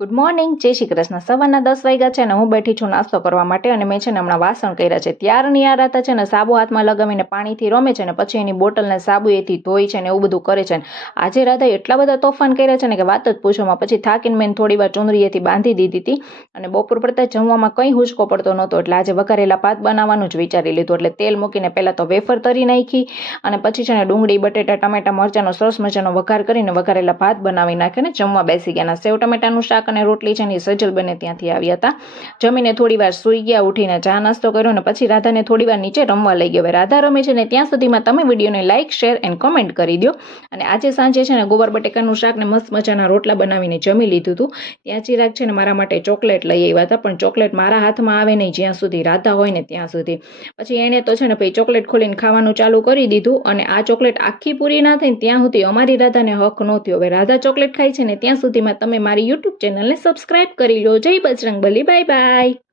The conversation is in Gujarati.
ગુડ મોર્નિંગ, જય શ્રી કૃષ્ણ। સવારના 10 વાગ્યા છે ને હું બેઠી છું નાસ્તો કરવા માટે અને મેં છે ને હમણાં વાસણ કર્યા છે। ત્યારની આ રાતા છે ને સાબુ હાથમાં લગાવીને પાણીથી રમે છે ને પછી એની બોટલને સાબુ એથી ધોઈ છે ને એવું બધું કરે છે। આજે રાધાએ એટલા બધા તોફાન કર્યા છે ને કે વાત જ પૂછોમાં। પછી થાકીને મેં થોડી વાર ચુંદડીએથી બાંધી દીધી હતી અને બપોર પડતા જમવામાં કંઈ હુંચકો પડતો નહોતો એટલે આજે વઘારેલા ભાત બનાવવાનું જ વિચારી લીધું। એટલે તેલ મૂકીને પહેલાં તો વેફર તરી નાખી અને પછી છે ને ડુંગળી, બટેટા, ટમેટા, મરચાંનો સરસ મજાનો વઘાર કરીને વઘારેલા ભાત બનાવી નાખીને જમવા બેસી ગયા। સેવ ટમેટાનું શાક અને રોટલી છે ને સજલ બને ત્યાંથી આવ્યા હતા। જમીને થોડી વાર સૂઈ ગયા, ઉઠીને ચા નાસ્તો કર્યો ને પછી રાધાને થોડી વાર નીચે રમવા લઈ ગયો। હવે રાધા રમે છે ને ત્યાં સુધીમાં તમે વિડીયોને લાઇક, શેર એન્ડ કોમેન્ટ કરી દો। અને આજે સાંજે છે ને ગોવાર બટેકાનું શાક ને મસ્ત મજાના રોટલા બનાવીને જમી લીધું હતું। ત્યાં ચિરાગ છે ને મારા માટે ચોકલેટ લઈ આવ્યા હતા, પણ ચોકલેટ મારા હાથમાં આવે નહીં જ્યાં સુધી રાધા હોય ને ત્યાં સુધી। પછી એણે તો છે ને ભાઈ ચોકલેટ ખોલીને ખાવાનું ચાલુ કરી દીધું અને આ ચોકલેટ આખી પૂરી ના થાય ત્યાં સુધી અમારી રાધાને હક ન થયો। હવે રાધા ચોકલેટ ખાય છે ને ત્યાં સુધીમાં તમે મારી યુટ્યુબ ચેનલને સબસ્ક્રાઇબ કરી લો। જય બજરંગબલી, બાય બાય।